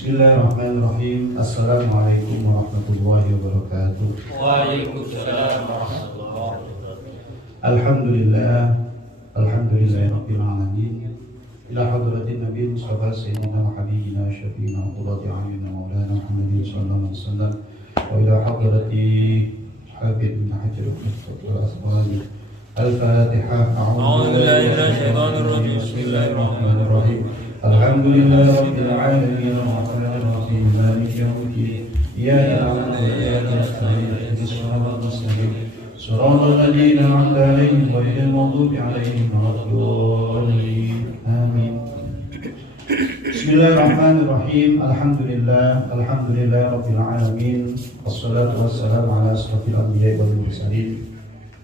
Bismillahirrahmanirrahim. Assalamualaikum warahmatullahi wabarakatuh. Waalaikumsalam warahmatullahi wabarakatuh. Alhamdulillah rabbil alamin. Ila hadratin Nabi Mustafa sayyidina wa habibina syafiina wa qurrati a'yunina maulana Muhammadin sallallahu alaihi wasallam wa ila hadrati Habib bin Hajar wal asbani. Al-Fatihah. A'udzu billahi minasy syaithanir rajim. Bismillahirrahmanirrahim. Alhamdulillah rabbil alamin arrahmanir rahim maliki yaumiddin. Iyyaka na'budu wa iyyaka nasta'in ihdinas siratal mustaqim. Shiratal ladzina an'amta 'alaihim ghairil maghdubi 'alaihim waladdallin. Amin. Bismillahirrahmanirrahim. Alhamdulillah rabbil alamin. Wassalatu wassalamu ala asrofil anbiya'i wal mursalin.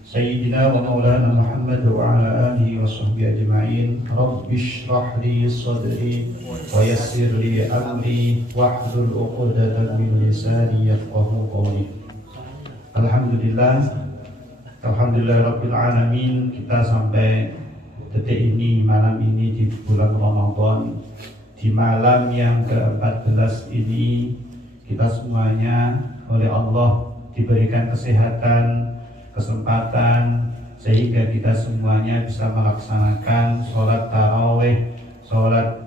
Sayyidina wa maulana Muhammad wa ala alihi wa sahbihi ajma'in. Rabbi shrah li sadri wa yassir li amri wahlul 'uqdatam min lisani yafqahu qawli. Alhamdulillah rabbil alamin, kita sampai detik ini, malam ini di bulan Ramadan, di malam yang ke-14 ini, kita semuanya oleh Allah diberikan kesehatan, kesempatan, sehingga kita semuanya bisa melaksanakan sholat tarawih, sholat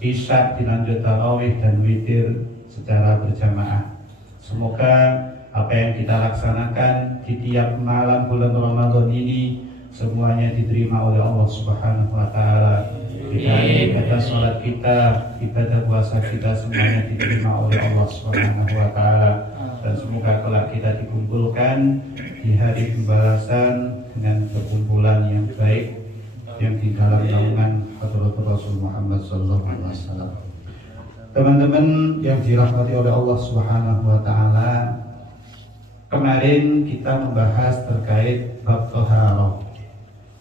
isya dilanjut tarawih dan witir secara berjamaah. Semoga apa yang kita laksanakan di tiap malam bulan Ramadan ini semuanya diterima oleh Allah Subhanahu wa taala. Ibadah sholat kita, ibadah puasa kita semuanya diterima oleh Allah Subhanahu wa taala. Dan semoga kelak kita dikumpulkan di hari pembalasan dengan perkumpulan yang baik yang di dalam naungan Hadratul Rasul Muhammad sallallahu alaihi wasallam. Teman-teman yang dirahmati oleh Allah Subhanahu wa taala, kemarin kita membahas terkait bab thaharah,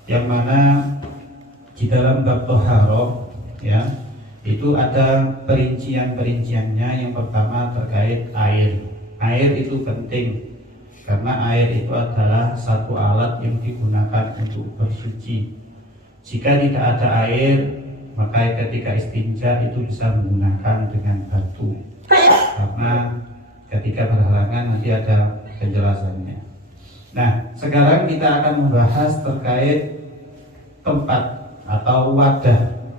yang mana di dalam bab thaharah ya, itu ada perincian-perinciannya. Yang pertama terkait air. Air itu penting karena air itu adalah satu alat yang digunakan untuk bersuci. Jika tidak ada air, maka ketika istinja itu bisa menggunakan dengan batu, karena ketika berhalangan nanti ada penjelasannya. Nah, sekarang kita akan membahas terkait tempat atau wadah.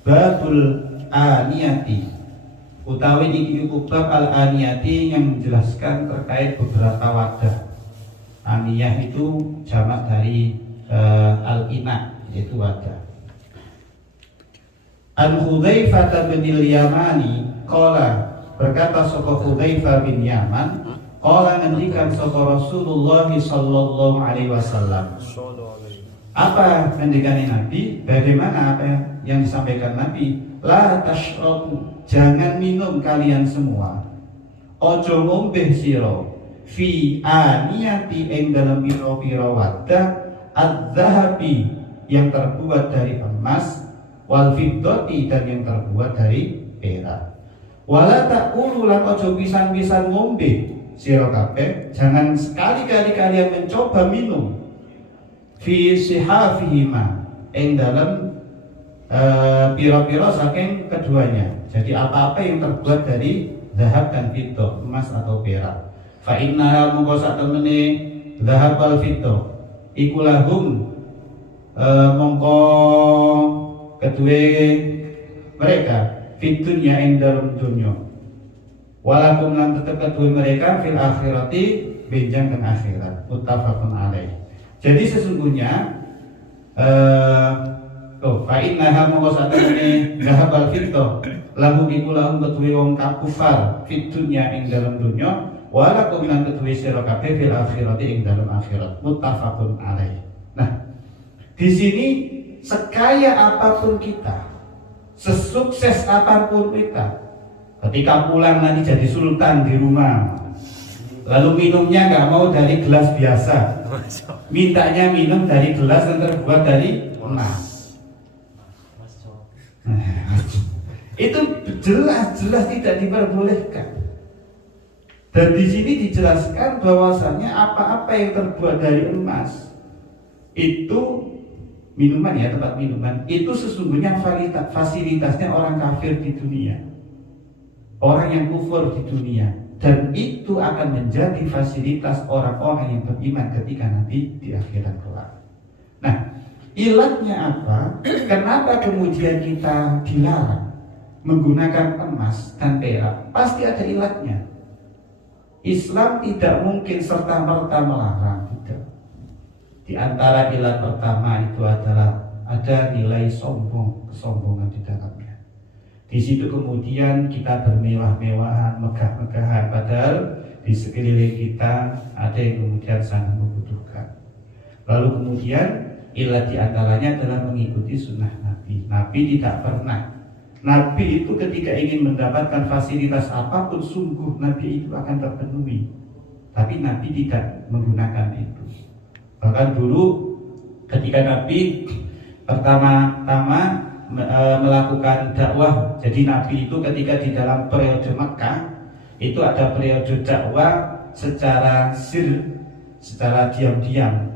Babul aniyati, utawi iki bab al-aniyati yang menjelaskan terkait beberapa wadah. Aniyah itu jamak dari al-ina, yaitu wadah. An Hudzaifah bin Yamani qala, berkata sapa Hudzaifah bin Yaman, qala ngendikan sapa Rasulullah sallallahu alaihi wasallam. Apa ngendikane Nabi? Bagaimana apa yang disampaikan Nabi? La tashrabu, jangan minum kalian semua. Ojo ngombe sira fi aniyati ing dalam pira-pira wadah adz-dzahabi yang terbuat dari emas, wal fiddati dan yang terbuat dari perak. Wala taqulu lan ojo pisan-pisan ngombe sira kabeh, jangan sekali-kali kalian mencoba minum fi sihafihima ing dalam pira-pira saking keduanya. Jadi apa-apa yang terbuat dari zahab dan fiddah, emas atau perak. Fa inna mongko sak temene zahab wal fiddah iku lahum mongko kedue mereka fitunya ing dalam dunya. Walakum lan tetep kedue mereka fil akhirati benjang dan akhirat. Muttafaqun alaih. Jadi sesungguhnya fa innaha mongko satemene zahab al fiddah lahu iku lahum kedue wong kafir fit dunya ing dalam dunya, walakum lan kedue sira kabeh fil akhirati ing dalam akhirat. Muttafaqun alaih. Nah, di sini sekaya apapun kita, sesukses apapun kita, ketika pulang nanti jadi sultan di rumah, lalu minumnya nggak mau dari gelas biasa, mintanya minum dari gelas yang terbuat dari emas. Itu jelas-jelas tidak diperbolehkan. Dan di sini dijelaskan bahwasannya apa-apa yang terbuat dari emas itu minuman ya, tempat minuman itu sesungguhnya fasilitasnya orang kafir di dunia, orang yang kufur di dunia, dan itu akan menjadi fasilitas orang-orang yang beriman ketika nanti di akhirat kelak. Nah, ilatnya apa? Kenapa kemudian kita dilarang menggunakan emas dan perak? Pasti ada ilatnya. Islam tidak mungkin serta-merta melarang, tidak. Di antara ilat pertama itu adalah ada nilai kesombongan di dalamnya. Di situ kemudian kita bermewah-mewahan, megah-megahan, padahal di sekeliling kita ada yang kemudian sangat membutuhkan. Lalu kemudian ilat di antaranya adalah mengikuti sunnah Nabi. Nabi tidak pernah. Nabi itu ketika ingin mendapatkan fasilitas apapun, sungguh Nabi itu akan terpenuhi. Tapi Nabi tidak menggunakan itu. Bahkan dulu ketika Nabi pertama-tama melakukan dakwah, jadi Nabi itu ketika di dalam periode Mekah itu ada periode dakwah secara secara diam-diam.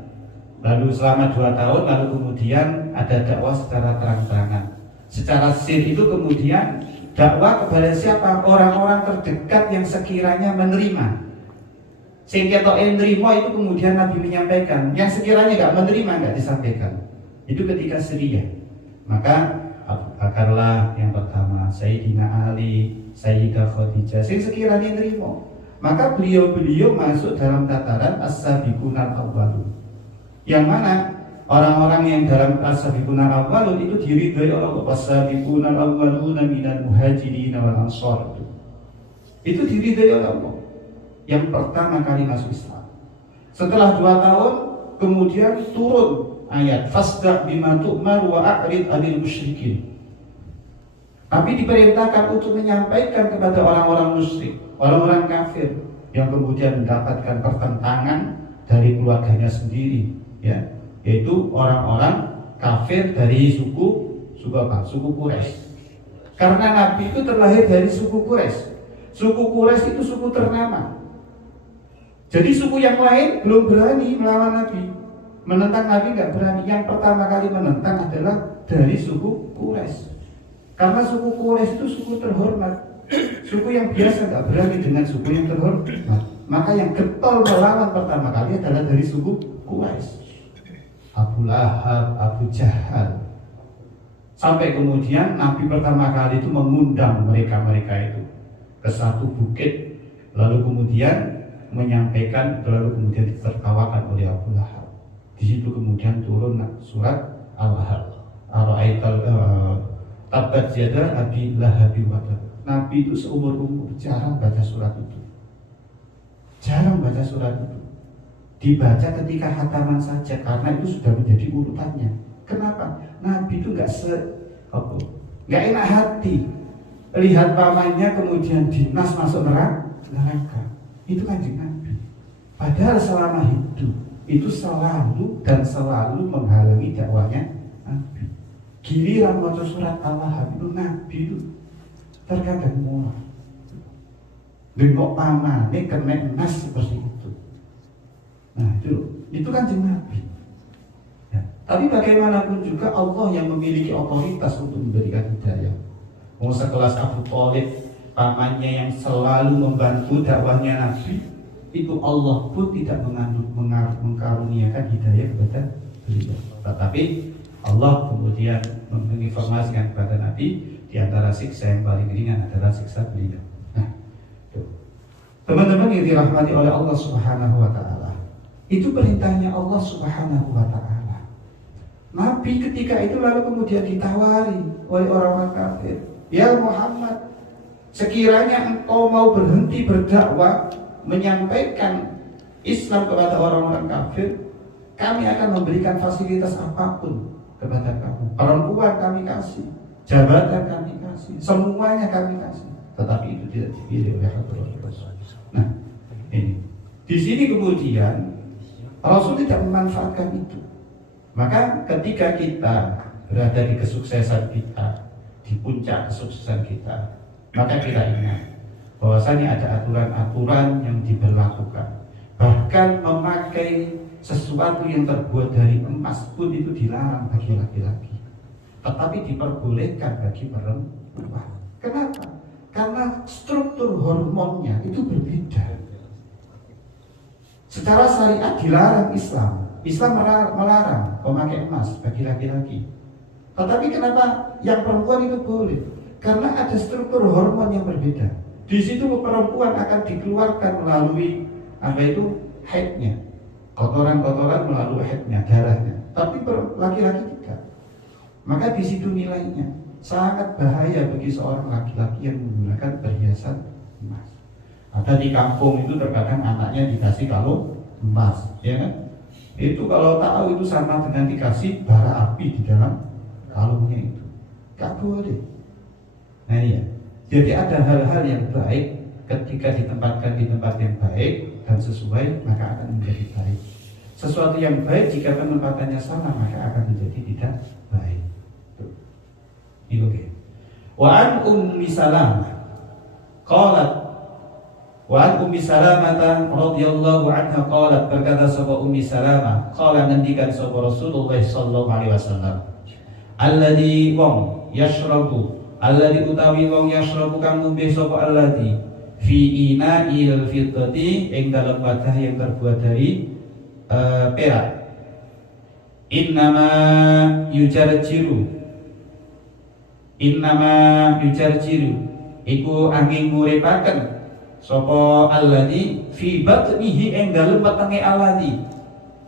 Lalu selama 2 tahun, lalu kemudian ada dakwah secara terang-terangan. Secara itu kemudian dakwah kepada siapa? Orang-orang terdekat yang sekiranya menerima. Sehingga menerima itu kemudian Nabi menyampaikan. Yang sekiranya nggak menerima nggak disampaikan. Itu ketika Syria. Maka Abu Bakarlah yang pertama, Sayyidina Ali, Sayyidah Khadijah. Sehingga sekiranya menerima, maka beliau-beliau masuk dalam tataran as-sabiqunal awwalun. Yang mana orang-orang yang dalam as-sabiqunal awwalun itu diridhai oleh Allah. As-sabiqunal awwaluna minal muhajirin wal ansar. Itu diridhai oleh Allah. Yang pertama kali masuk Islam. Setelah 2 tahun kemudian turun ayat fasda' bima tu'mar wa a'rid 'anil musyrikin. Nabi diperintahkan untuk menyampaikan kepada orang-orang musyrik, orang-orang kafir yang kemudian mendapatkan pertentangan dari keluarganya sendiri, ya, yaitu orang-orang kafir dari suku apa? Suku Quraisy. Karena Nabi itu terlahir dari suku Quraisy. Suku Quraisy itu suku ternama. Jadi suku yang lain belum berani melawan Nabi, menentang Nabi nggak berani. Yang pertama kali menentang adalah dari suku Quraisy. Karena suku Quraisy itu suku terhormat, suku yang biasa nggak berani dengan suku yang terhormat. Maka yang getol melawan pertama kali adalah dari suku Quraisy. Abu Lahab, Abu Jahal. Sampai kemudian Nabi pertama kali itu mengundang mereka itu ke satu bukit, lalu kemudian menyampaikan, lalu kemudian ditertawakan oleh Abu Lahab. Di situ kemudian turun surat Al-Lahab. Ara'aital tabat yada Abi Lahab wa tab. Nabi itu seumur-umur jarang baca surat itu. Jarang baca surat itu. Dibaca ketika khataman saja, karena itu sudah menjadi urutannya. Kenapa? Nabi itu nggak enak hati lihat pamannya kemudian dinas masuk neraka. Itu Kanjeng Nabi. Padahal selama hidup itu selalu menghalangi dakwahnya Nabi. Giliran baca surat Al-Lahab itu Nabi itu terkadang mulai bengok pamane kena nas seperti itu. Nah itu Kanjeng Nabi. Ya. Tapi bagaimanapun juga Allah yang memiliki otoritas untuk memberikan hidayah. Mau sekelas Abu Thalib, pamannya yang selalu membantu dakwahnya Nabi, itu Allah pun tidak mengkaruniakan hidayah kepada beliau. Tetapi Allah kemudian menginformasikan kepada Nabi, di antara siksa yang paling ringan adalah siksa beliau. Nah, teman-teman yang dirahmati oleh Allah Subhanahu wa Ta'ala, itu perintahnya Allah Subhanahu wa Ta'ala. Nabi ketika itu lalu kemudian ditawari oleh orang-orang kafir, ya Muhammad, sekiranya engkau mau berhenti berdakwah, menyampaikan Islam kepada orang-orang kafir, kami akan memberikan fasilitas apapun kepada kamu. Perempuan kami kasih, jabatan kami kasih, semuanya kami kasih. Tetapi itu tidak dipilih oleh Rasul. Nah, ini di sini kemudian Rasul tidak memanfaatkan itu. Maka ketika kita berada di kesuksesan kita, di puncak kesuksesan kita, maka kita ingat bahwasanya ada aturan-aturan yang diberlakukan. Bahkan memakai sesuatu yang terbuat dari emas pun itu dilarang bagi laki-laki, tetapi diperbolehkan bagi perempuan. Kenapa? Karena struktur hormonnya itu berbeda. Secara syariat dilarang Islam. Islam melarang memakai emas bagi laki-laki. Tetapi kenapa yang perempuan itu boleh? Karena ada struktur hormon yang berbeda. Di situ perempuan akan dikeluarkan melalui apa itu haidnya, kotoran-kotoran melalui haidnya, darahnya. Tapi laki-laki tidak. Maka di situ nilainya sangat bahaya bagi seorang laki-laki yang menggunakan perhiasan emas. Ada di kampung itu terkadang anaknya dikasih kalung emas, ya kan? Itu kalau tahu itu sama dengan dikasih bara api di dalam kalungnya itu. Gak boleh. Nah iya. Jadi ada hal-hal yang baik ketika ditempatkan di tempat yang baik dan sesuai, maka akan menjadi baik. Sesuatu yang baik jika penempatannya salah, maka akan menjadi tidak baik. Itu oke. Wa an Ummi Salamah qalat, wa an Ummi Salamah radhiyallahu anha qalat, berkata sapa Ummi Salamah, qala ngendikan sapa Rasulullah sallallahu alaihi wasallam, alladzi wong yashrabu, alladzi utawi wong yashrabu kang ngombe sapa alladzi fi ina'il fiddati, ing dalam wadah yang terbuat dari perak. Innama yujarjiru iku angin nguripaken sapa alladzi fi batnihi, ing dalem wetenge alladzi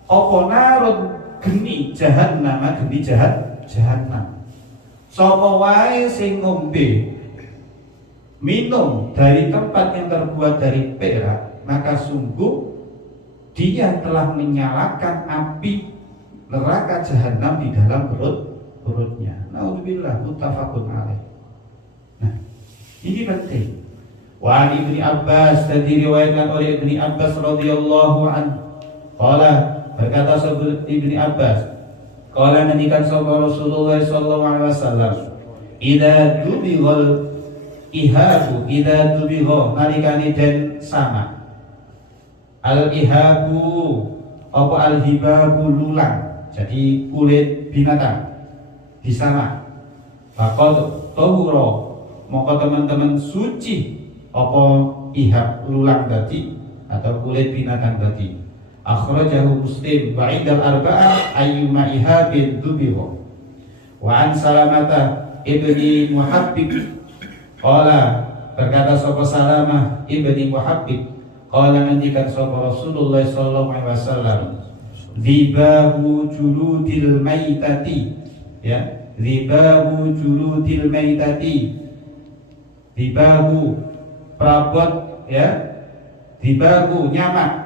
apa narun geni jahannam, geni jahannam. Sapa wae sing ngombe minum dari tempat yang terbuat dari perak, maka sungguh dia telah menyalakan api neraka jahanam di dalam perutnya. Naudzubillah, muttafaqun alaih. Nah, ini penting. Wa Ibnu Abbas, dan diriwayatkan oleh Ibnu Abbas radhiyallahu anhu, qala, berkata sahabat Ibnu Abbas, qala ngendikan sahabat Rasulullah sallallahu alaihi wasallam, idza dubighal ihabu, idza dubigha nalikane den sama, al ihabu apa al hibabu lulang, jadi kulit binatang di sana. Faqad tahura, maka teman-teman suci apa ihab lulang tadi atau kulit binatang tadi. Akhrajahu Muslim wa indal arba'ah ayyuma ihabin dubigha. Wa an Salamata ibni Muhabbib qala, berkata sapa Salamah ibni Muhabbib, qala ngendikan sapa Rasulullah sallallahu alaihi wasallam, dhibahu juludil maitati, ya, dhibahu juludil maitati, dhibahu perabot, ya, dhibahu nyamak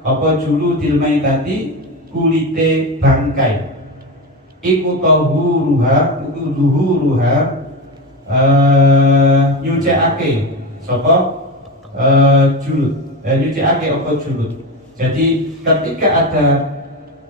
apa juludil maitati, kulite bangkai, iku tahuruha, iku zuhuruha, nyucikake sapa julud, nyucikake apa julud. Jadi ketika ada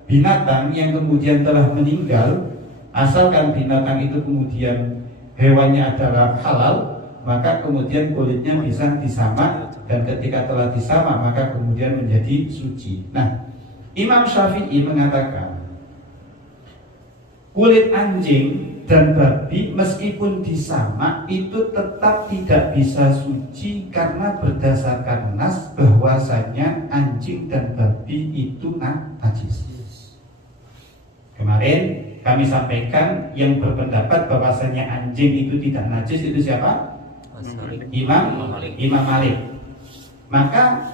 binatang yang kemudian telah meninggal, asalkan binatang itu kemudian hewannya adalah halal, maka kemudian kulitnya bisa disamak, dan ketika telah disamak maka kemudian menjadi suci. Nah, Imam Syafi'i mengatakan kulit anjing dan babi meskipun disamak itu tetap tidak bisa suci, karena berdasarkan nas bahwasanya anjing dan babi itu najis. Kemarin kami sampaikan yang berpendapat bahwasanya anjing itu tidak najis itu siapa? Imam Malik. Maka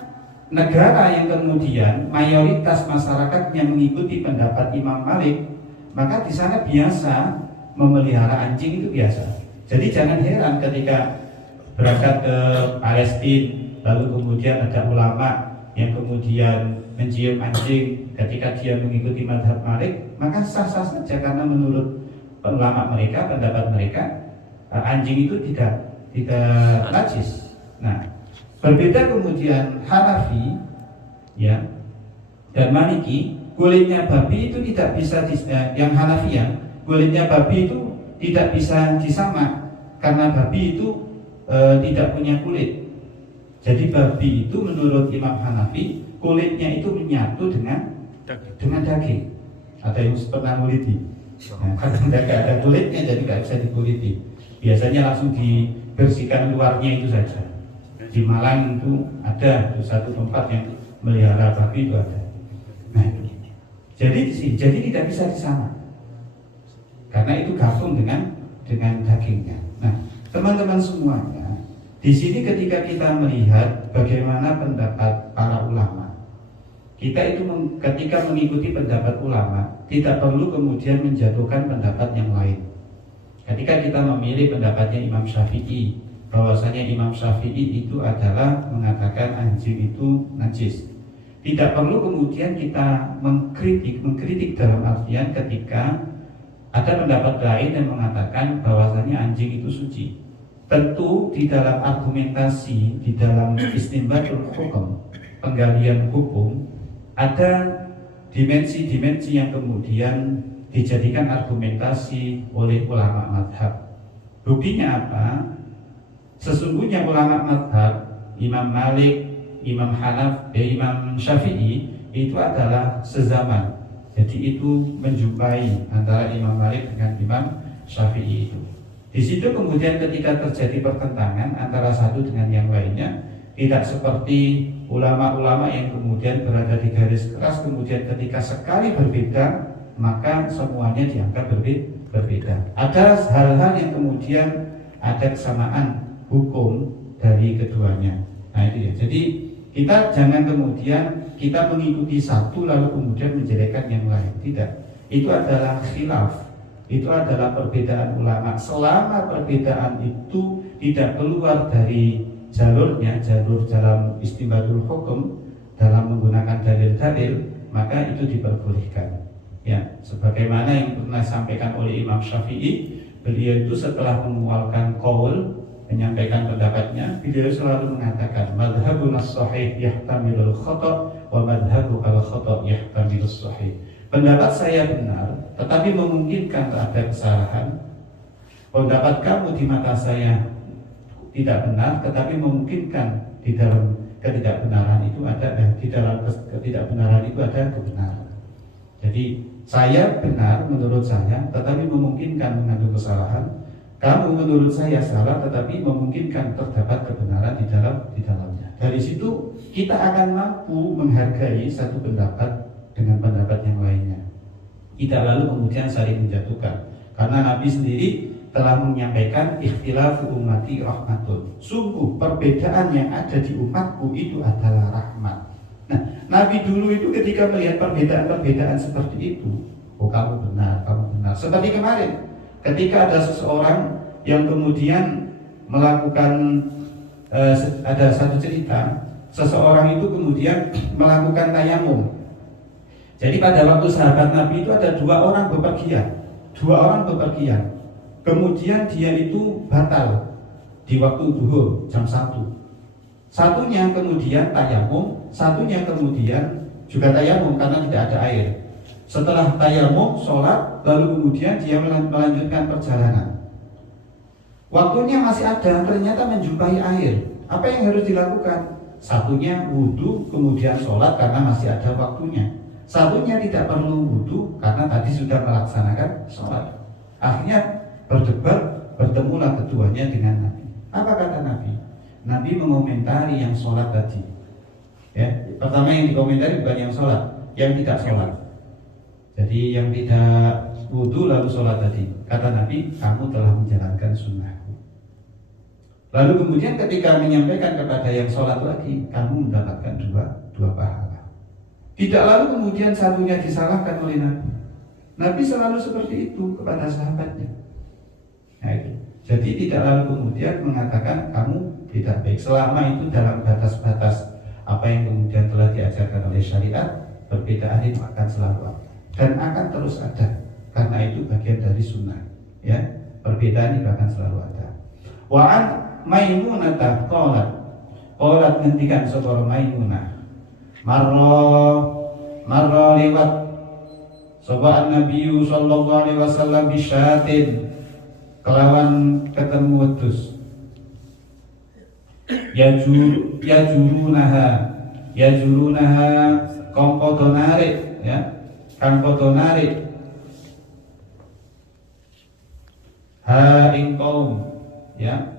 negara yang kemudian mayoritas masyarakatnya mengikuti pendapat Imam Malik, maka di sana biasa memelihara anjing, itu biasa. Jadi jangan heran ketika berangkat ke Palestina, lalu kemudian ada ulama yang kemudian mencium anjing ketika dia mengikuti mazhab Malik, maka sah-sah saja, karena menurut ulama mereka, pendapat mereka, anjing itu tidak najis. Nah, berbeda kemudian Hanafi, ya, dan Maliki, kulitnya babi itu tidak bisa yang Hanafian, kulitnya babi itu tidak bisa disamak, karena babi itu tidak punya kulit. Jadi babi itu menurut Imam Hanafi kulitnya itu menyatu dengan daging. Ada yang pernah kuliti? Nah, karena tidak ada kulitnya jadi nggak bisa dikuliti. Biasanya langsung dibersihkan luarnya itu saja. Di Malang itu ada satu tempat yang melihara babi itu ada. Nah, jadi tidak bisa disama karena itu gabung dengan dagingnya. Nah, teman-teman semuanya, di sini ketika kita melihat bagaimana pendapat para ulama, kita itu ketika mengikuti pendapat ulama tidak perlu kemudian menjatuhkan pendapat yang lain. Ketika kita memilih pendapatnya Imam Syafi'i, bahwasanya Imam Syafi'i itu adalah mengatakan anjing itu najis, tidak perlu kemudian kita mengkritik dalam artian ketika ada pendapat lain yang mengatakan bahwasanya anjing itu suci. Tentu di dalam argumentasi, di dalam istinbatul hukum, penggalian hukum, ada dimensi-dimensi yang kemudian dijadikan argumentasi oleh ulama mazhab. Buktinya apa? Sesungguhnya ulama mazhab, Imam Malik, Imam Imam Syafi'i itu adalah sezaman. Jadi itu menjumpai antara Imam Malik dengan Imam Syafi'i itu. Di situ kemudian ketika terjadi pertentangan antara satu dengan yang lainnya, tidak seperti ulama-ulama yang kemudian berada di garis keras, kemudian ketika sekali berbeda maka semuanya dianggap berbeda. Ada hal-hal yang kemudian ada kesamaan hukum dari keduanya. Nah itu ya. Jadi kita jangan kemudian kita mengikuti satu lalu kemudian menjelekkan yang lain. Tidak. Itu adalah khilaf. Itu adalah perbedaan ulama. Selama perbedaan itu tidak keluar dari jalurnya, jalur dalam istinbatul hukum, dalam menggunakan dalil-dalil, maka itu diperbolehkan. Ya, sebagaimana yang pernah disampaikan oleh Imam Syafi'i, beliau itu setelah mengeluarkan qaul, menyampaikan pendapatnya, beliau selalu mengatakan madhabun as-sahih yahtamilul khata' wa madhabu al-khata' yahtamilus sahih. Pendapat saya benar, tetapi memungkinkan ada kesalahan. Pendapat kamu di mata saya tidak benar, tetapi memungkinkan di dalam ketidakbenaran itu ada di dalam ketidakbenaran itu ada kebenaran. Jadi saya benar menurut saya, tetapi memungkinkan mengandung kesalahan. Kamu menurut saya salah, tetapi memungkinkan terdapat kebenaran di dalamnya. Dari situ kita akan mampu menghargai satu pendapat dengan pendapat yang lainnya. Tidak lalu kemudian saling menjatuhkan. Karena Nabi sendiri telah menyampaikan ikhtilafu ummati rahmatun. Sungguh perbedaan yang ada di umatku itu adalah rahmat. Nah, Nabi dulu itu ketika melihat perbedaan-perbedaan seperti itu, oh kamu benar. Seperti kemarin, ketika ada seseorang yang kemudian melakukan ada satu cerita, seseorang itu kemudian melakukan tayamum. Jadi pada waktu sahabat Nabi itu ada dua orang bepergian. Kemudian dia itu batal di waktu zuhur jam 1. Satunya kemudian tayamum, satunya kemudian juga tayamum karena tidak ada air. Setelah tayamum, sholat, lalu kemudian dia melanjutkan perjalanan. Waktunya masih ada, ternyata menjumpai air. Apa yang harus dilakukan? Satunya wudhu, kemudian sholat karena masih ada waktunya. Satunya tidak perlu wudhu karena tadi sudah melaksanakan sholat. Akhirnya berdebat, bertemulah keduanya dengan Nabi. Apa kata Nabi? Nabi mengomentari yang sholat tadi. Ya, pertama yang dikomentari bukan yang sholat, yang tidak sholat. Jadi yang tidak wudhu lalu sholat tadi. Kata Nabi, kamu telah menjalankan sunnahku. Lalu kemudian ketika menyampaikan kepada yang sholat lagi, kamu mendapatkan dua pahala. Tidak lalu kemudian satunya disalahkan oleh Nabi. Nabi selalu seperti itu kepada sahabatnya. Nah itu. Jadi tidak lalu kemudian mengatakan kamu tidak baik. Selama itu dalam batas-batas apa yang kemudian telah diajarkan oleh syariat, perbedaan itu akan selalu ada dan akan terus ada. Karena itu bagian dari sunnah. Ya, perbedaan itu akan selalu ada. Wa'an Maimunah qalat ngendikan sapa Maimunah. Marra lewat sapa Nabi sallallahu alaihi wasallam bisyatin kelawan ketemu wedhus yajurunaha yajurunaha kang padha narik ya, kang padha narik ha ing kaum ya.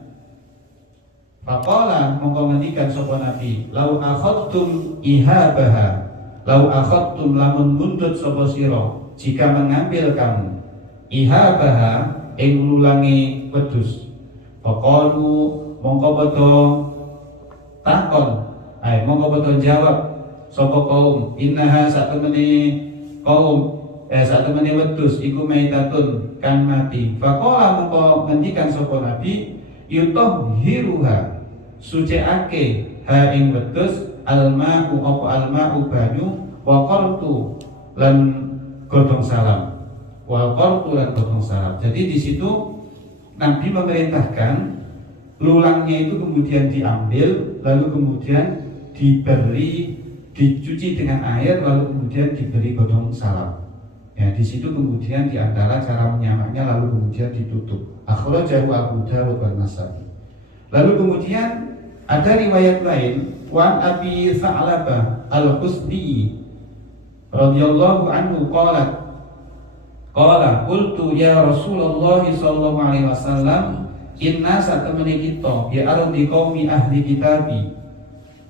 Faqala mongko ngendikan sapa nabi, lau akhadtum ihabaha, lau akhadtum lamun mundut sapa sira, jika mengambil kamu ihabaha ing lulangi wedhus. Faqalu mongko padha takon, mongko padha jawab sapa kaum, innaha satemene kaum satemene wedhus iku maitatun kang mati. Faqala mongko ngendikan sapa nabi, yutahhiruha suciake ha ing wedhus alma'u apa alma'u banyu wa qartu lan godhong salam, wa qartu lan godhong salam. Jadi di situ Nabi memerintahkan lulangnya itu kemudian diambil, lalu kemudian diberi dicuci dengan air, lalu kemudian diberi godhong salam. Ya, di situ kemudian di antara cara menyamaknya lalu kemudian ditutup. Akhrajahu Abu Dawud wa Nasa'i. Lalu kemudian ada riwayat lain, Wan Abi Sa'labah Al-Khusdi radhiyallahu anhu qala qultu ya Rasulullah sallallahu alaihi wasallam, inna satamani kita ya ardi qaumi ahli kitabi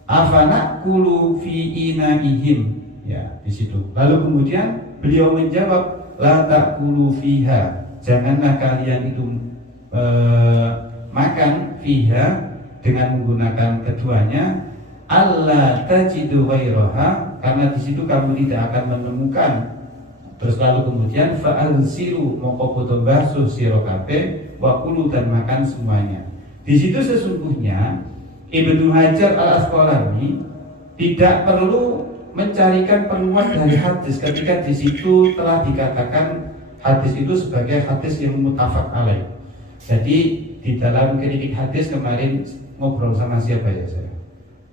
afana kulu fi inaihim. Ya, di situ. Lalu kemudian beliau menjawab, la ta'kulu fiha, janganlah kalian itu makan fiha dengan menggunakan keduanya, alla tajidu ghairaha, karena di situ kamu tidak akan menemukan. Terus lalu kemudian fa'alsiru mongko podo basuh sira kabeh wa kulu dan makan semuanya. Di situ sesungguhnya Ibnu Hajar Al-Asqalani tidak perlu mencarikan peluang dari hadis ketika di situ telah dikatakan hadis itu sebagai hadis yang muttafaq alaih. Jadi di dalam kritik hadis kemarin ngobrol sama siapa ya saya,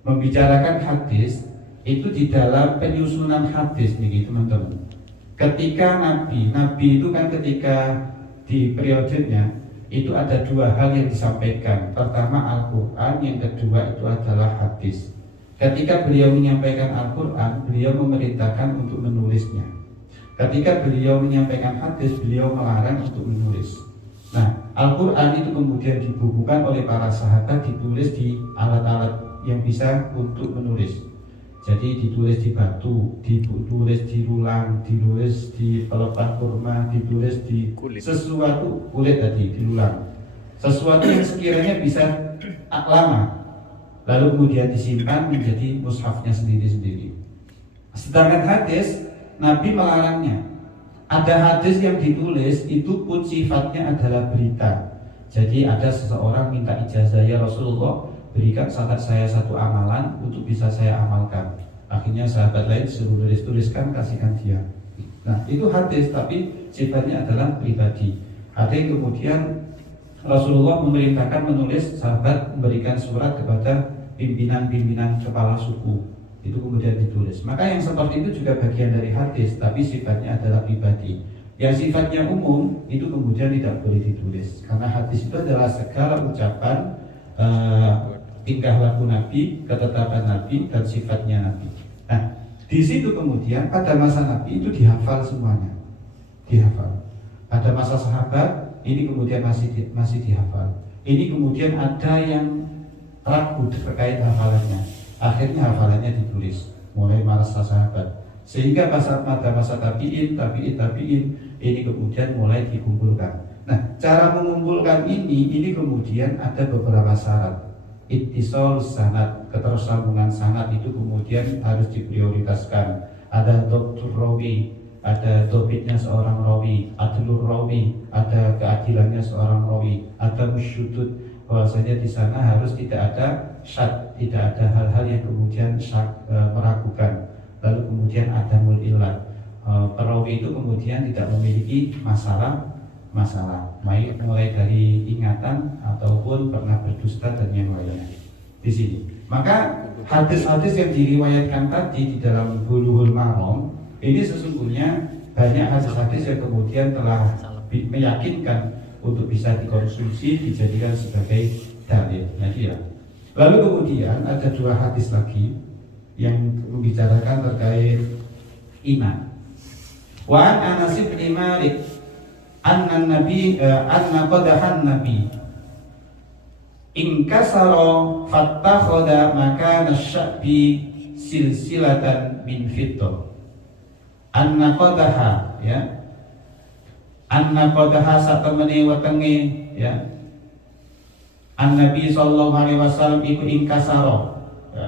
membicarakan hadis itu di dalam penyusunan hadis nih teman-teman. Ketika Nabi itu kan ketika di periodenya itu ada dua hal yang disampaikan. Pertama Al-Quran, yang kedua itu adalah hadis. Ketika beliau menyampaikan Al-Quran, beliau memerintahkan untuk menulisnya. Ketika beliau menyampaikan hadis, beliau melarang untuk menulis. Nah, Al-Quran itu kemudian dibukukan oleh para sahabat, ditulis di alat-alat yang bisa untuk menulis. Jadi ditulis di batu, ditulis di rulang, ditulis di pelepah kurma, ditulis di kulit. Sesuatu kulit tadi diulang. Sesuatu yang sekiranya bisa lama, lalu kemudian disimpan menjadi mushafnya sendiri-sendiri. Sedangkan hadis, Nabi melarangnya. Ada hadis yang ditulis itu pun sifatnya adalah berita. Jadi ada seseorang minta ijazah, ya Rasulullah, berikan saya satu amalan untuk bisa saya amalkan. Akhirnya sahabat lain suruh tuliskan, kasihkan dia. Nah itu hadis, tapi sifatnya adalah pribadi. Ada yang kemudian Rasulullah memerintahkan menulis, sahabat memberikan surat kepada pimpinan-pimpinan kepala suku, itu kemudian ditulis. Maka yang seperti itu juga bagian dari hadis, tapi sifatnya adalah pribadi. Yang sifatnya umum itu kemudian tidak boleh ditulis, karena hadis itu adalah segala ucapan, tingkah laku Nabi, ketetapan Nabi, dan sifatnya Nabi. Nah, di situ kemudian pada masa Nabi itu dihafal semuanya, dihafal. Pada masa sahabat ini kemudian masih dihafal. Ini kemudian ada yang ragu terkait hafalannya. Akhirnya hafalannya ditulis mulai masa sahabat, sehingga pada masa tabiin ini kemudian mulai dikumpulkan. Nah, cara mengumpulkan ini kemudian ada beberapa syarat. Ittisal sanad, ketersambungan sanad itu kemudian harus diprioritaskan. Ada dokter rawi, ada dobitnya seorang rawi, adlur rawi, ada keadilannya seorang rawi, ada musyudud, bahwasanya di sana harus tidak ada syad, tidak ada hal-hal yang kemudian meragukan. Lalu kemudian ada mul'ilat, perawi itu kemudian tidak memiliki masalah, mulai dari ingatan ataupun pernah berdusta dan yang lainnya. Di sini, maka hadis-hadis yang diriwayatkan tadi di dalam Bulughul Maram ini sesungguhnya banyak hadis-hadis yang kemudian telah meyakinkan untuk bisa dikonsumsi, dijadikan sebagai dalil. Lalu kemudian ada dua hadis lagi yang membicarakan terkait iman. Wa an Anas bin Malik anna qadahan nabi inkasara fattakhadha makana asy-sya'bi silsilatan min fiddah. Anna qadaha, ya, anna qadaha satemene wetenge, ya, an Nabi sallallahu alaihi wasallam iku ingkasara, ya,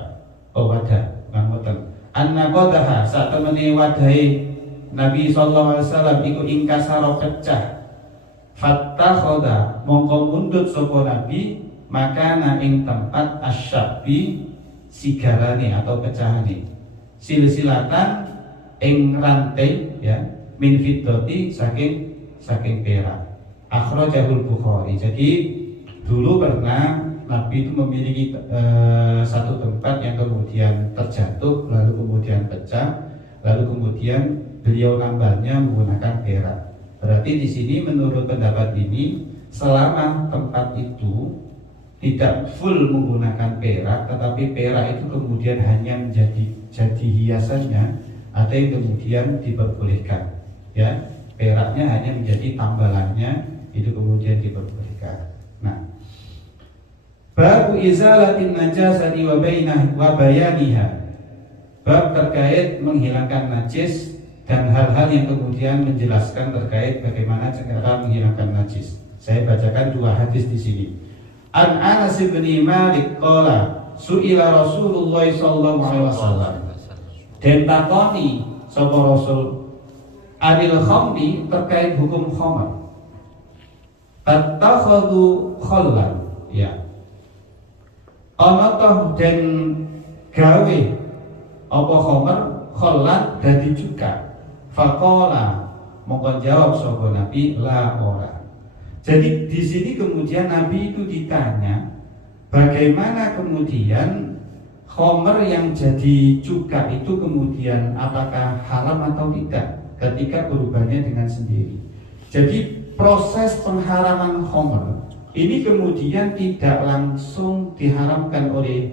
wadah kang weteng. Anna qadaha satemene wadahe Nabi sallallahu alaihi wasallam iku ingkasara pecah. Fattakhadha mongko mundut sapa Nabi makana ing tempat asyabi sigarane atau pecahane, silsilatan ing rantai, ya, min fiddati saking perak. Akhrajahul Bukhari. Jadi dulu pernah Nabi itu memiliki satu tempat yang kemudian terjatuh, lalu kemudian pecah, lalu kemudian beliau nambahnya menggunakan perak. Berarti di sini menurut pendapat ini, selama tempat itu tidak full menggunakan perak, tetapi perak itu kemudian hanya jadi hiasannya, ada yang kemudian diperbolehkan, ya, peraknya hanya menjadi tambalannya, itu kemudian diperbolehkan. Nah, babu izalatin najasati wa bayaniha, bab terkait menghilangkan najis dan hal-hal yang kemudian menjelaskan terkait bagaimana cara menghilangkan najis. Saya bacakan dua hadis di sini. An Anas bin Malik qala su'ila Rasulullah sallallahu alaihi wasallam. Den takoni sapa Rasul anil khamri terkait hukum khamr. Tattakhadhu khallan, ya. Ana toh den gawe apa khamr khallan dadi cuka. Faqala mongko jawab sapa Nabi la ora. Jadi di sini kemudian Nabi itu ditanya bagaimana kemudian khamr yang jadi cuka itu kemudian apakah haram atau tidak ketika berubahnya dengan sendiri. Jadi proses pengharaman khamr ini kemudian tidak langsung diharamkan oleh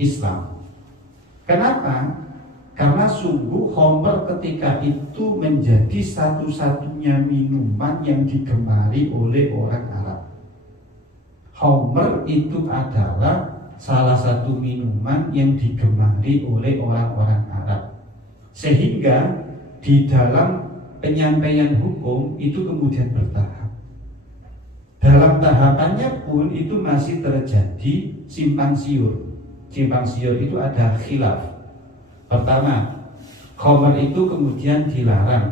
Islam. Kenapa? Karena sungguh khamr ketika itu menjadi satu-satunya minuman yang digemari oleh orang Arab. Khamr itu adalah salah satu minuman yang digemari oleh orang-orang Arab. Sehingga di dalam penyampaian hukum itu kemudian bertahap. Dalam tahapannya pun itu masih terjadi simpang siur. Simpang siur itu ada khilaf. Pertama, khamr itu kemudian dilarang.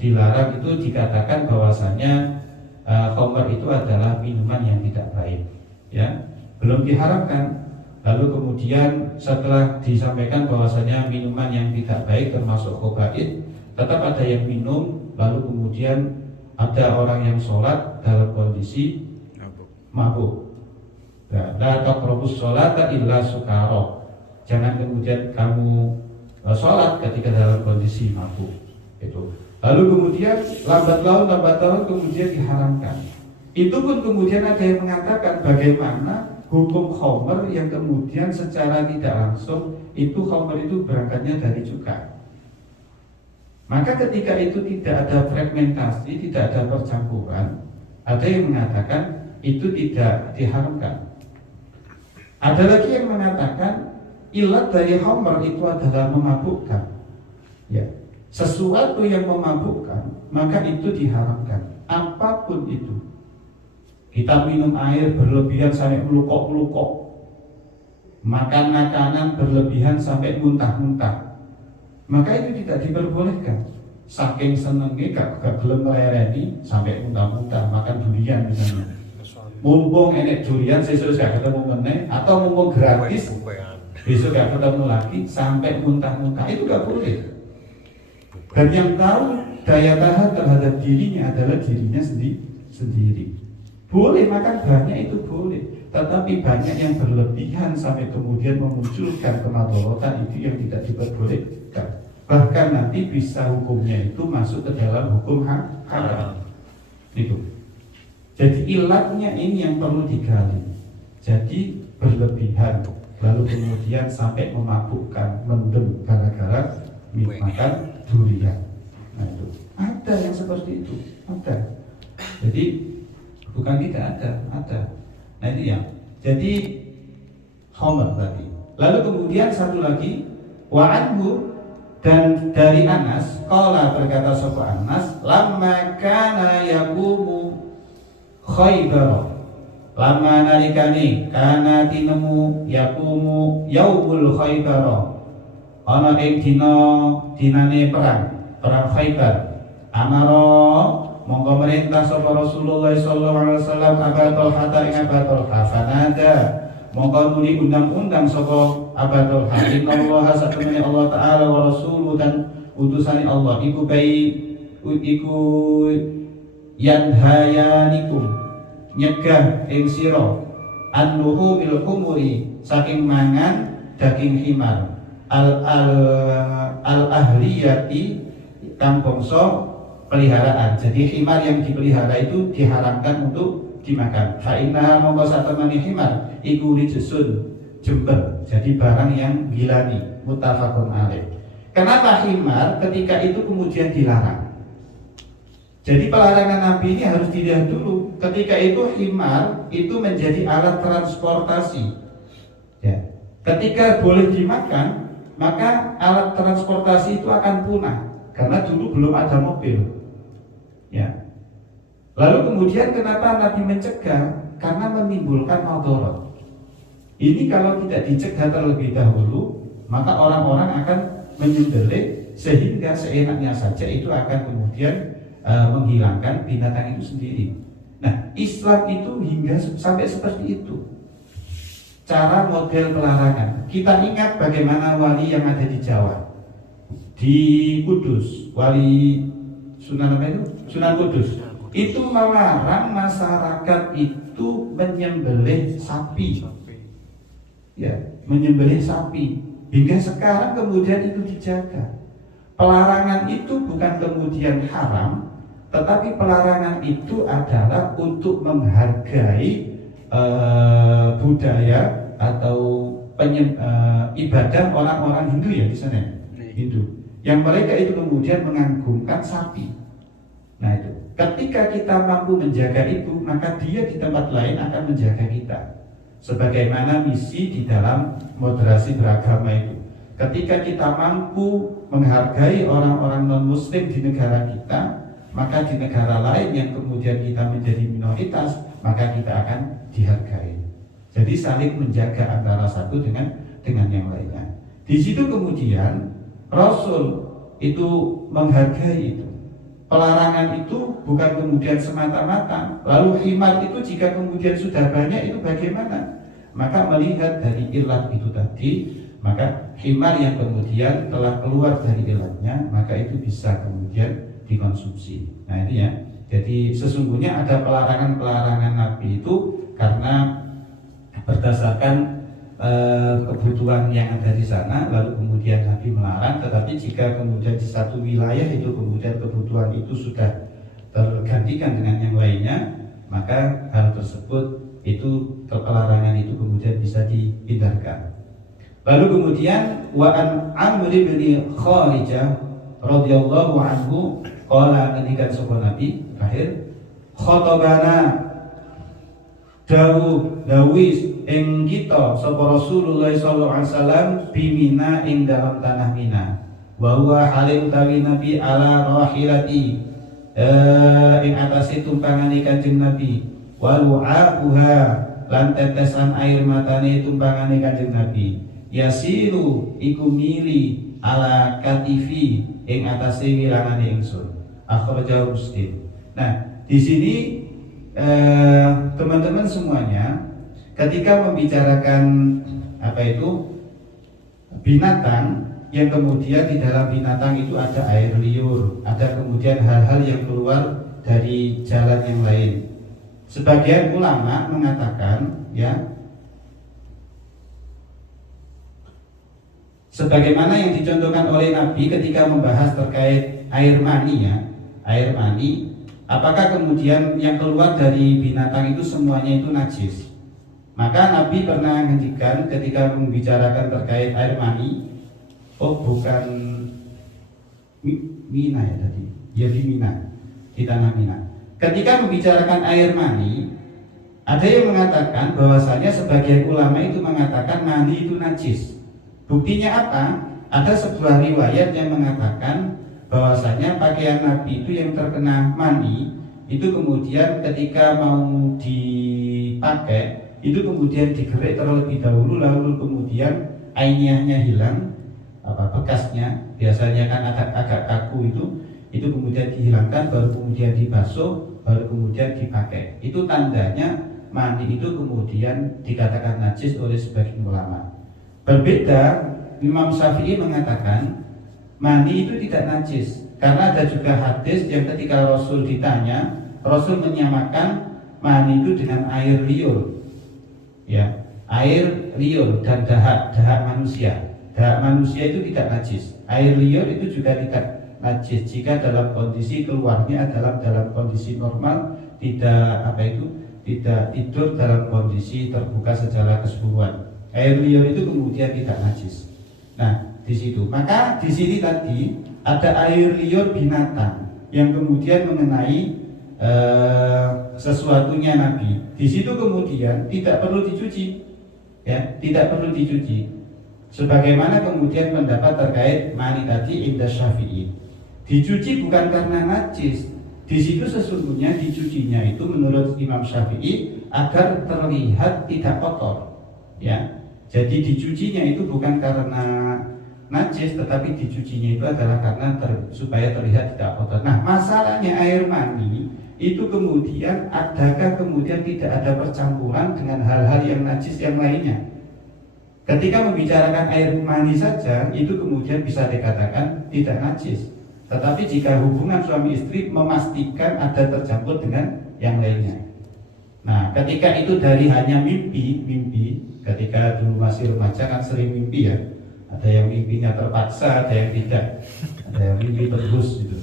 Dilarang itu dikatakan bahwasanya khamr itu adalah minuman yang tidak baik, ya, belum diharamkan. Lalu kemudian setelah disampaikan bahwasanya minuman yang tidak baik termasuk khaba'ith, tetap ada yang minum. Lalu kemudian ada orang yang sholat dalam kondisi mabuk. La taqrabus sholata illa sukara. Jangan kemudian kamu sholat ketika dalam kondisi mabuk. Itu. Lalu kemudian lambat laun kemudian diharamkan. Itu pun kemudian ada yang mengatakan bagaimana hukum khamr yang kemudian secara tidak langsung itu khamr itu berangkatnya dari cuka. Maka ketika itu tidak ada fragmentasi, tidak ada percampuran, ada yang mengatakan itu tidak diharamkan. Ada lagi yang mengatakan ilat dari khamr itu adalah memabukkan, ya. Sesuatu yang memabukkan maka itu diharamkan. Apapun itu, kita minum air berlebihan sampai melukok-melukok, makan makanan berlebihan sampai muntah-muntah, maka itu tidak diperbolehkan. Saking senengnya gak gelem melereni sampai muntah-muntah, makan durian misalnya. Mumpung enek durian sesuk gak ketemu meneh, atau mumpung gratis besok gak ketemu lagi sampai muntah-muntah, itu gak boleh. Dan yang tahu daya tahan terhadap dirinya adalah dirinya sendiri. Boleh makan banyak itu boleh, tetapi banyak yang berlebihan sampai kemudian memunculkan kemadharatan itu yang tidak diperbolehkan. Bahkan nanti bisa hukumnya itu masuk ke dalam hukum haram. Itu. Jadi ilatnya ini yang perlu digali. Jadi berlebihan lalu kemudian sampai memabukkan, mendem gara-gara makan durian. Nah itu ada yang seperti itu, ada. Jadi bukan tidak ada. Nah itu ya. Jadi Homer tadi. Lalu kemudian satu lagi wa'anhu, dan dari Anas qala berkata sapa Anas, lamma kana yaqumu Khaybar, lama nalikani kana tinemu yaqumu yaumul Khaybar, ana ing dinane perang Khaybar, amaro mongko merintah sapa Rasulullah sallallahu alaihi wasallam Abu Talha ing Abu Talha, fanada mongko nuli undang-undang sapa Abu Talha, innallaha satuna Allah taala wa rasuluhu, dan utusane Allah iku yanhayanikum nyegah ing sira annuhu bil humuri saking mangan daging himar al ahliyati kang bangsa peliharaan. Jadi himar yang dipelihara itu diharamkan untuk dimakan. Fa inna mongko satemene himar iku rijsun jember, jadi barang yang gilani, muttafaqun alaih. Kenapa himar ketika itu kemudian dilarang? Jadi pelarangan Nabi ini harus dilihat dulu. Ketika itu himar itu menjadi alat transportasi. Ya. Ketika boleh dimakan, maka alat transportasi itu akan punah karena dulu belum ada mobil. Ya. Lalu kemudian kenapa Nabi mencegah? Karena menimbulkan madarat. Ini kalau tidak dicegah terlebih dahulu, maka orang-orang akan menyembelih sehingga seenaknya saja itu akan kemudian menghilangkan binatang itu sendiri. Nah, Islam itu hingga sampai seperti itu. Cara model pelarangan. Kita ingat bagaimana wali yang ada di Jawa, di Kudus, wali Sunan apa itu? Sunan Kudus. Itu melarang masyarakat itu menyembelih sapi. Ya, menyembelih sapi. Hingga sekarang kemudian itu dijaga. Pelarangan itu bukan kemudian haram, tetapi pelarangan itu adalah untuk menghargai budaya atau ibadah orang-orang Hindu ya di sana, Hindu. Yang mereka itu kemudian mengagungkan sapi. Nah itu, ketika kita mampu menjaga itu, maka dia di tempat lain akan menjaga kita. Sebagaimana misi di dalam moderasi beragama itu. Ketika kita mampu menghargai orang-orang non-muslim di negara kita, maka di negara lain yang kemudian kita menjadi minoritas, maka kita akan dihargai. Jadi saling menjaga antara satu dengan yang lainnya. Di situ kemudian Rasul itu menghargai itu. Pelarangan itu bukan kemudian semata-mata. Lalu himar itu jika kemudian sudah banyak itu bagaimana? Maka melihat dari ilat itu tadi, maka himar yang kemudian telah keluar dari ilatnya, maka itu bisa kemudian dikonsumsi. Nah ini ya. Jadi sesungguhnya ada pelarangan-pelarangan Nabi itu karena berdasarkan kebutuhan yang ada di sana, lalu kemudian Nabi melarang. Tetapi jika kemudian di satu wilayah itu kemudian kebutuhan itu sudah tergantikan dengan yang lainnya, maka hal tersebut itu pelarangan itu kemudian bisa dihindarkan. Lalu kemudian wa an Amr bin Kharijah radhiyallahu anhu qala, ketika sahabat Nabi akhir khatabana dawis ing kita sapa Rasulullah sallallahu alaihi wasallam bimina ing dalam tanah Mina, wa huwa halim tawi Nabi ala rahilati ing atase tumpangane Kanjeng Nabi, walu'abuha lan tetesan air matane tumpangane Kanjeng Nabi, yasiru iku mili ala katifi ing atase wilangane ingsun, akhrajahu Muslim. Nah, di sini teman-teman semuanya ketika membicarakan apa itu binatang yang kemudian di dalam binatang itu ada air liur, ada kemudian hal-hal yang keluar dari jalan yang lain. Sebagian ulama mengatakan ya, sebagaimana yang dicontohkan oleh Nabi ketika membahas terkait air mani ya, air mani, apakah kemudian yang keluar dari binatang itu semuanya itu najis? Maka Nabi pernah menghentikan ketika membicarakan terkait air mani. Oh, bukan Mina ya tadi. Ya di Mina, di tanah Mina. Ketika membicarakan air mani, ada yang mengatakan bahwasanya sebagian ulama itu mengatakan mani itu najis. Buktinya apa? Ada sebuah riwayat yang mengatakan bahwasanya pakaian Nabi itu yang terkena mani itu kemudian ketika mau dipakai itu kemudian digerek terlebih dahulu, lalu kemudian ainiyahnya hilang, bekasnya biasanya kan agak kaku itu kemudian dihilangkan, baru kemudian dibasuh, baru kemudian dipakai. Itu tandanya mani itu kemudian dikatakan najis oleh sebagian ulama. Berbeda, Imam Syafi'i mengatakan mani itu tidak najis, karena ada juga hadis yang ketika Rasul ditanya, Rasul menyamakan mani itu dengan air liur, ya, air liur dan dahak manusia. Dahak manusia itu tidak najis, air liur itu juga tidak najis jika dalam kondisi keluarnya dalam kondisi normal, tidak tidak tidur dalam kondisi terbuka secara keseluruhan. Air liur itu kemudian tidak najis. Nah, di situ. Maka di sini tadi ada air liur binatang yang kemudian mengenai sesuatunya Nabi. Di situ kemudian tidak perlu dicuci, ya, tidak perlu dicuci. Sebagaimana kemudian pendapat terkait mani tadi indah Syafi'i. Dicuci bukan karena najis. Di situ sesungguhnya dicucinya itu menurut Imam Syafi'i agar terlihat tidak kotor, ya. Jadi dicucinya itu bukan karena najis, tetapi dicucinya itu adalah karena supaya terlihat tidak kotor. Nah, masalahnya air mani itu kemudian adakah kemudian tidak ada percampuran dengan hal-hal yang najis yang lainnya? Ketika membicarakan air mani saja itu kemudian bisa dikatakan tidak najis. Tetapi jika hubungan suami istri memastikan ada tercampur dengan yang lainnya. Nah, ketika itu dari hanya mimpi, ketika dulu masih remaja kan sering mimpi ya. Ada yang mimpinya terpaksa, ada yang tidak. Ada yang mimpi tembus gitu.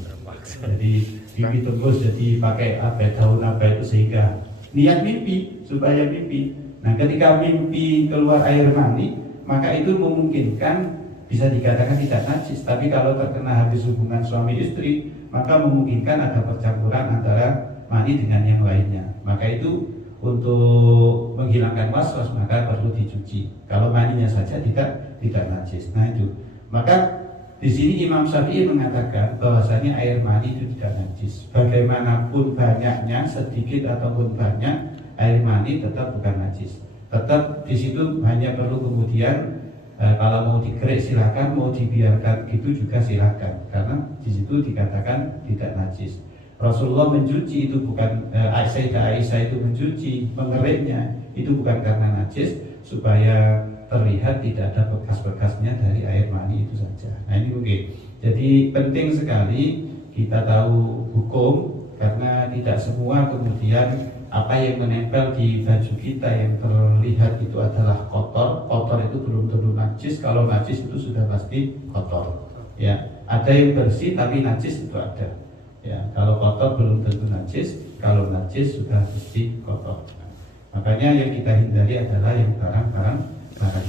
Jadi mimpi tembus jadi pakai daun itu sehingga niat mimpi supaya mimpi. Nah, ketika mimpi keluar air mani, maka itu memungkinkan bisa dikatakan tidak najis. Tapi kalau terkena habis hubungan suami istri, maka memungkinkan ada percampuran antara mani dengan yang lainnya. Maka itu untuk menghilangkan waswas maka perlu dicuci. Kalau maninya saja tidak najis. Nah itu. Maka di sini Imam Syafi'i mengatakan bahwasanya air mani itu tidak najis. Bagaimanapun banyaknya, sedikit ataupun banyak, air mani tetap bukan najis. Tetap di situ hanya perlu kemudian kalau mau digerek silakan, mau dibiarkan gitu juga silakan, karena di situ dikatakan tidak najis. Rasulullah mencuci itu bukan Sayyidah Aisyah itu mencuci, mengereknya itu bukan karena najis, supaya terlihat tidak ada bekas-bekasnya dari air mani itu saja. Nah ini mungkin. Jadi penting sekali kita tahu hukum, karena tidak semua kemudian apa yang menempel di baju kita yang terlihat itu adalah kotor. Kotor itu belum tentu najis. Kalau najis itu sudah pasti kotor. Ya, ada yang bersih tapi najis itu ada. Ya, kalau kotor belum tentu najis. Kalau najis sudah pasti kotor. Makanya yang kita hindari adalah yang barang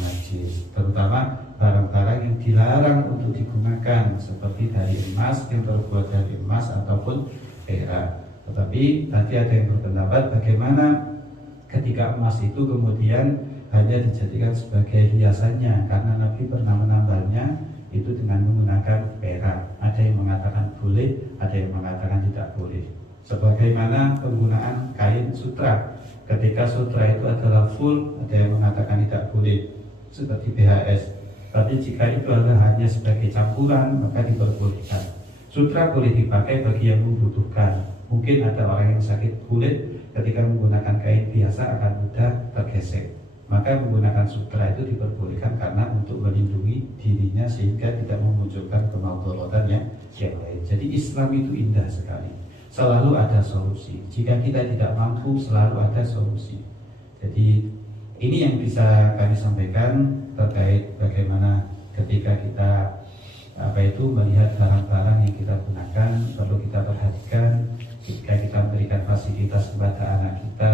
najis, terutama barang-barang yang dilarang untuk digunakan seperti dari emas, yang terbuat dari emas ataupun perak. Tetapi tadi ada yang berpendapat bagaimana ketika emas itu kemudian hanya dijadikan sebagai hiasannya, karena Nabi pernah menambahnya itu dengan menggunakan perak. Ada yang mengatakan boleh, ada yang mengatakan tidak boleh. Sebagaimana penggunaan kain sutra, ketika sutra itu adalah full, ada yang mengatakan tidak boleh seperti BHS. Tapi jika itu adalah hanya sebagai campuran, maka diperbolehkan. Sutra boleh dipakai bagi yang membutuhkan. Mungkin ada orang yang sakit kulit, ketika menggunakan kain biasa akan mudah tergesek. Maka menggunakan sutra itu diperbolehkan karena untuk melindungi dirinya sehingga tidak memunculkan kemadaratan yang lain. Jadi Islam itu indah sekali. Selalu ada solusi. Jika kita tidak mampu, selalu ada solusi. Jadi ini yang bisa kami sampaikan terkait bagaimana ketika kita melihat barang-barang yang kita gunakan, perlu kita perhatikan ketika kita memberikan fasilitas kepada anak kita,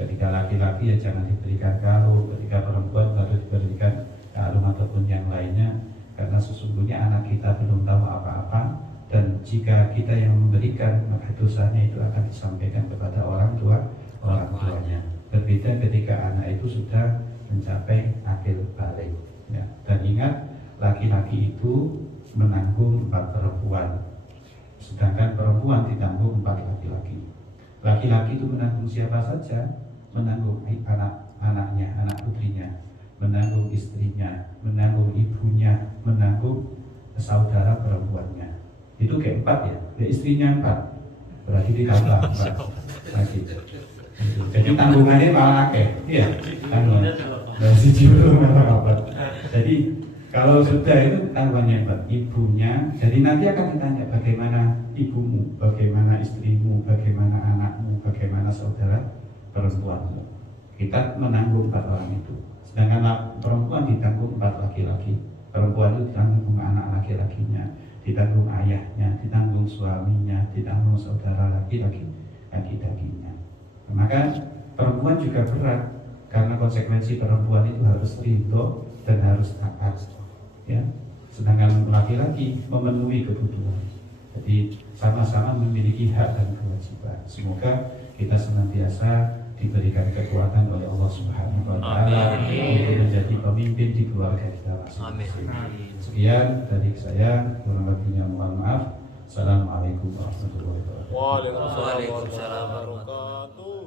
ketika laki-laki laki-laki ya jangan diberikan kalung, ketika perempuan baru diberikan kalung ataupun yang lainnya, karena sesungguhnya anak kita belum tahu apa-apa, dan jika kita yang memberikan maka dosanya itu akan disampaikan kepada orang tuanya. Berbeda ketika anak itu sudah mencapai akil balik, ya. Dan ingat, laki-laki itu menanggung 4 perempuan, sedangkan perempuan ditanggung 4 laki-laki. Laki-laki itu menanggung siapa saja, menanggung anak-anaknya, anak putrinya, menanggung istrinya, menanggung ibunya, menanggung saudara perempuannya. Itu kayak 4 ya, istrinya 4, berarti ditambah 4 lagi. Jadi tanggungannya malah akeh, iya, tanggungan. Dari siji belum apa. Jadi kalau sudah itu tanggungannya 4, ibunya. Jadi nanti akan ditanya bagaimana ibumu, bagaimana istrimu, bagaimana anakmu, bagaimana saudara perempuanmu. Kita menanggung 4 orang itu. Sedangkan perempuan ditanggung 4 laki-laki. Perempuan itu ditanggung anak laki-lakinya, ditanggung ayahnya, ditanggung suaminya, ditanggung saudara laki-laki dagingnya. Maka perempuan juga berat, karena konsekuensi perempuan itu harus ridho dan harus taat, ya. Sedangkan laki-laki memenuhi kebutuhan. Jadi sama-sama memiliki hak dan kewajiban. Semoga kita senantiasa diberikan kekuatan oleh Allah Subhanahu wa taala untuk menjadi pemimpin di keluarga kita masing-masing. Sekian dari saya, kurang lebihnya mohon maaf. Assalamualaikum warahmatullahi wabarakatuh. Waalaikumsalam warahmatullahi wabarakatuh.